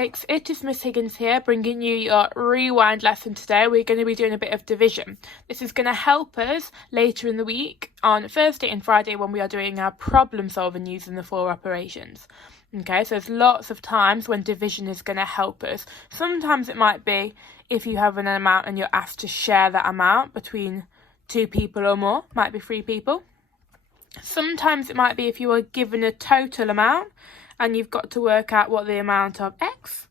It is Miss Higgins here, bringing you your rewind lesson today. We're going to be doing a bit of division. This is going to help us later in the week on Thursday and Friday when we are doing our problem solving using the 4 operations. Okay, so there's lots of times when division is going to help us. Sometimes it might be if you have an amount and you're asked to share that amount between 2 people or more, might be 3 people. Sometimes it might be if you are given a total amount and you've got to work out what the amount of X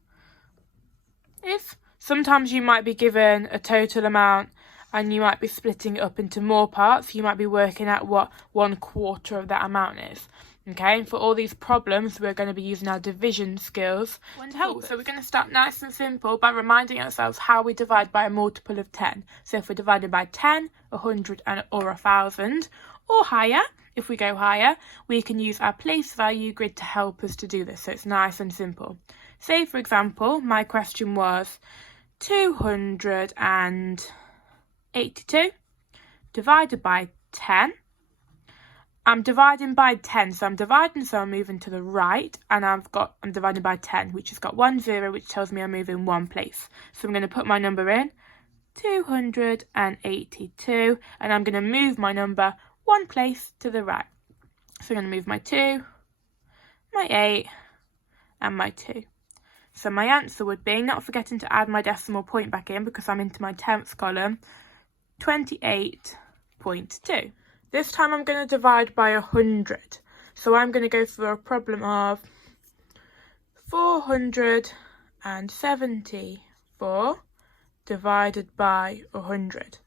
is. Sometimes you might be given a total amount and you might be splitting it up into more parts. You might be working out what 1/4 of that amount is. Okay, and for all these problems, we're going to be using our division skills to help. So we're going to start nice and simple by reminding ourselves how we divide by a multiple of 10. So if we're divided by 10, 100 or 1,000 or higher, if we go higher, we can use our place value grid to help us to do this. So it's nice and simple. Say, for example, my question was 282 divided by 10. I'm dividing by 10, so I'm moving to the right, and I'm dividing by 10, which has got 1 0, which tells me I'm moving 1 place. So I'm going to put my number in, 282, and I'm going to move my number 1 place to the right. So I'm going to move my 2, my 8, and my 2. So my answer would be, not forgetting to add my decimal point back in because I'm into my 10ths column, 28.2. This time I'm going to divide by 100. So I'm going to go for a problem of 474 divided by 100.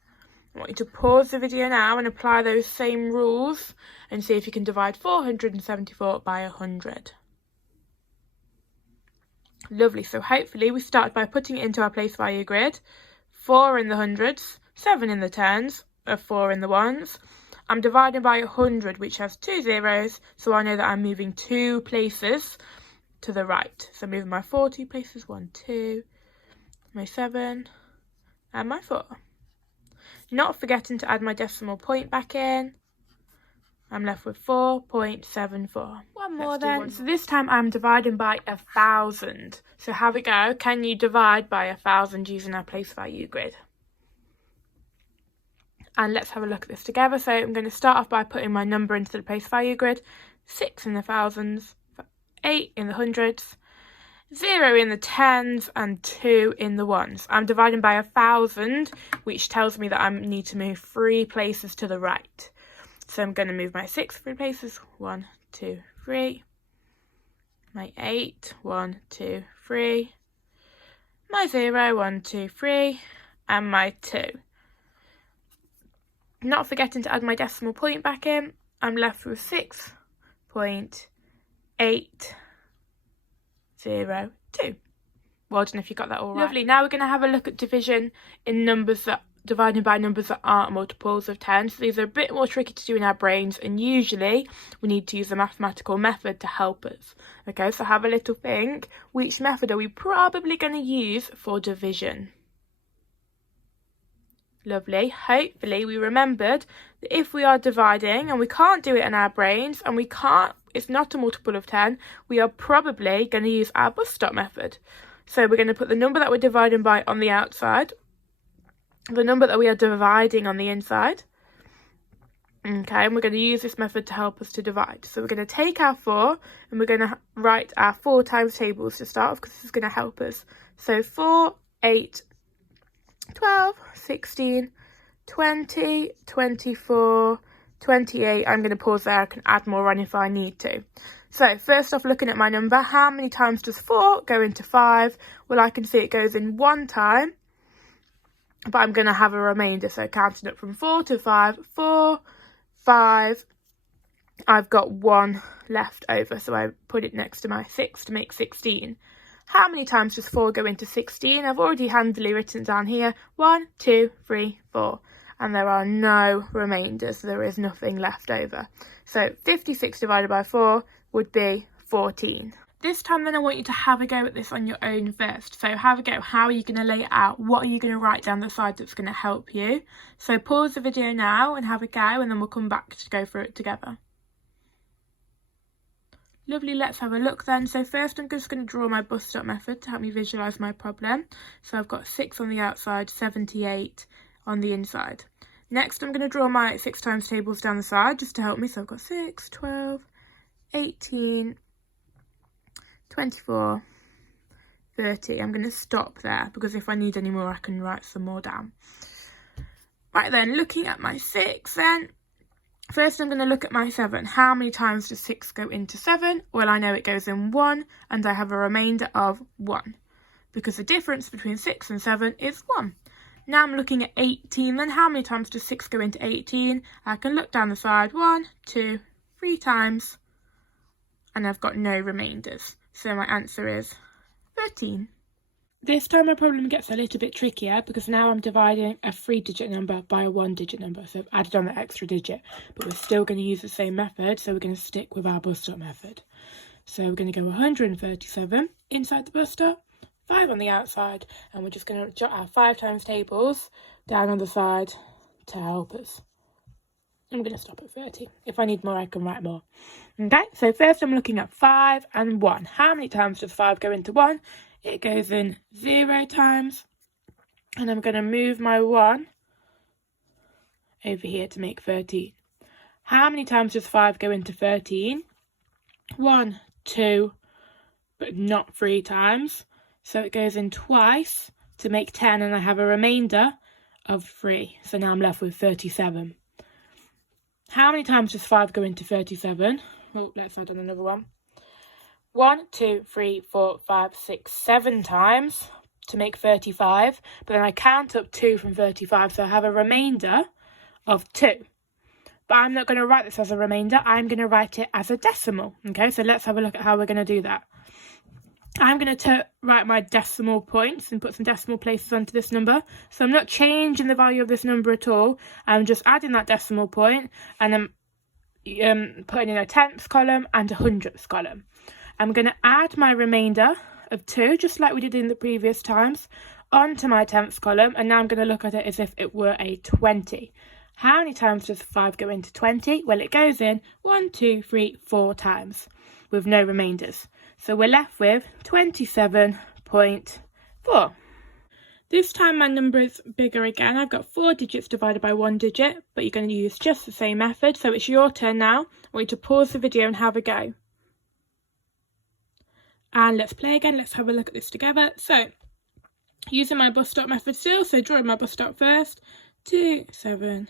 I want you to pause the video now and apply those same rules and see if you can divide 474 by 100. Lovely, so hopefully we start by putting it into our place value grid. 4 in the hundreds, 7 in the tens, 4 in the ones. I'm dividing by 100, which has 2 zeros, so I know that I'm moving 2 places to the right. So moving my 4 2 places, 1, 2, my 7, and my 4. Not forgetting to add my decimal point back in. I'm left with 4.74. One more then. So this time I'm dividing by 1,000. So have a go. Can you divide by 1,000 using our place value grid? And let's have a look at this together. So I'm going to start off by putting my number into the place value grid. 6 in the thousands, 8 in the hundreds, 0 in the tens, and 2 in the ones. I'm dividing by 1,000, which tells me that I need to move 3 places to the right. So I'm going to move my 6 3 places, 1, 2, 3. My 8, 1, 2, 3. My 0, 1, 2, 3. And my 2. Not forgetting to add my decimal point back in. I'm left with 6.802. Well done if you got that all right. Lovely. Now we're going to have a look at division in numbers that dividing by numbers that aren't multiples of 10. So these are a bit more tricky to do in our brains, and usually we need to use a mathematical method to help us. Okay, so have a little think. Which method are we probably going to use for division? Lovely. Hopefully we remembered that if we are dividing and we can't do it in our brains and it's not a multiple of 10, we are probably going to use our bus stop method. So we're going to put the number that we're dividing by on the outside, the number that we are dividing on the inside. Okay, and we're going to use this method to help us to divide. So we're going to take our 4 and we're going to write our 4 times tables to start off because this is going to help us. So 4, 8, 12, 16, 20, 24, 28. I'm going to pause there. I can add more on if I need to. So first off, looking at my number, how many times does 4 go into 5? Well, I can see it goes in 1 time, but I'm going to have a remainder. So counting up from 4 to 5, 4, 5. I've got 1 left over, so I put it next to my 6 to make 16. How many times does 4 go into 16? I've already handily written down here. 1, 2, 3, 4. And there are no remainders. So there is nothing left over. So 56 divided by 4 would be 14. This time then I want you to have a go at this on your own first. So have a go. How are you going to lay it out? What are you going to write down the side that's going to help you? So pause the video now and have a go, and then we'll come back to go through it together. Lovely, let's have a look then. So first I'm just going to draw my bus stop method to help me visualise my problem. So I've got 6 on the outside, 78 on the inside. Next I'm going to draw my 6 times tables down the side just to help me. So I've got 6, 12, 18, 24, 30. I'm going to stop there because if I need any more I can write some more down. Right then, looking at my 6 then. First I'm going to look at my 7. How many times does 6 go into 7? Well, I know it goes in 1 and I have a remainder of 1 because the difference between 6 and 7 is 1. Now I'm looking at 18 then. How many times does 6 go into 18? I can look down the side 1, 2, 3 times and I've got no remainders. So my answer is 13. This time my problem gets a little bit trickier because now I'm dividing a 3-digit number by a 1-digit number. So I've added on the extra digit, but we're still going to use the same method. So we're going to stick with our bus stop method. So we're going to go 137 inside the bus stop, 5 on the outside, and we're just going to jot our 5 times tables down on the side to help us. I'm going to stop at 30. If I need more, I can write more. Okay, so first I'm looking at 5 and 1. How many times does 5 go into 1? It goes in 0 times, and I'm going to move my 1 over here to make 13. How many times does 5 go into 13? 1, 2, but not 3 times. So it goes in twice to make 10, and I have a remainder of 3. So now I'm left with 37. How many times does 5 go into 37? Well, let's add on another one. 1, 2, 3, 4, 5, 6, 7 times to make 35, but then I count up 2 from 35, so I have a remainder of 2. But I'm not going to write this as a remainder, I'm going to write it as a decimal. Okay, so let's have a look at how we're going to do that. I'm going to write my decimal points and put some decimal places onto this number. So I'm not changing the value of this number at all, I'm just adding that decimal point and I'm putting in a tenths column and a hundredths column. I'm going to add my remainder of 2, just like we did in the previous times, onto my tenths column, and now I'm going to look at it as if it were a 20. How many times does 5 go into 20? Well, it goes in 1, 2, 3, 4 times with no remainders. So we're left with 27.4. This time my number is bigger again. I've got 4 digits divided by 1 digit, but you're going to use just the same method. So it's your turn now. I want you to pause the video and have a go. And let's play again. Let's have a look at this together. So, using my bus stop method still. So, drawing my bus stop first. 2, 7,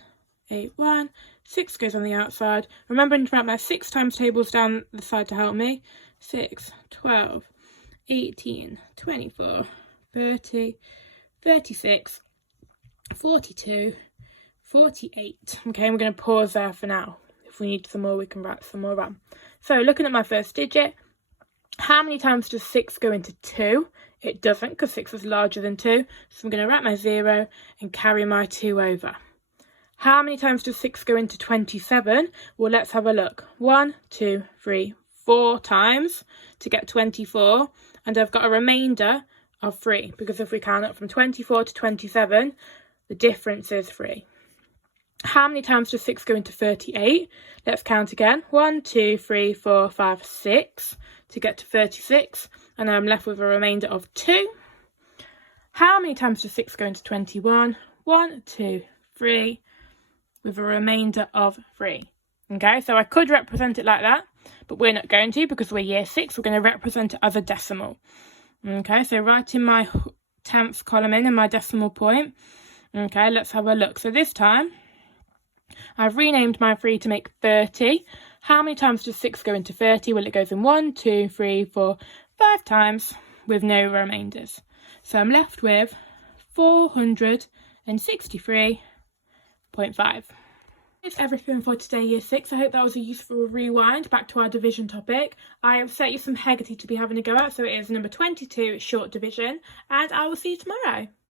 8, 1. 6 goes on the outside. Remembering to write my 6 times tables down the side to help me. 6, 12, 18, 24, 30, 36, 42, 48. Okay, and we're going to pause there for now. If we need some more, we can write some more on. So, looking at my first digit. How many times does 6 go into 2? It doesn't, because 6 is larger than 2. So I'm going to write my 0 and carry my 2 over. How many times does 6 go into 27? Well, let's have a look. 1, 2, 3, 4 times to get 24. And I've got a remainder of 3, because if we count up from 24 to 27, the difference is 3. How many times does 6 go into 38? Let's count again. 1, 2, 3, 4, 5, 6 to get to 36. And I'm left with a remainder of 2. How many times does 6 go into 21? 1, 2, 3 with a remainder of 3. Okay, so I could represent it like that, but we're not going to because we're year 6. We're going to represent it as a decimal. Okay, so writing my tenths column in and my decimal point. Okay, let's have a look. So this time, I've renamed my 3 to make 30. How many times does 6 go into 30? Well, it goes in 1, 2, 3, 4, 5 times with no remainders. So I'm left with 463.5. That's everything for today, year 6. I hope that was a useful rewind back to our division topic. I have set you some Heggerty to be having a go at, so it is number 22, short division, and I will see you tomorrow.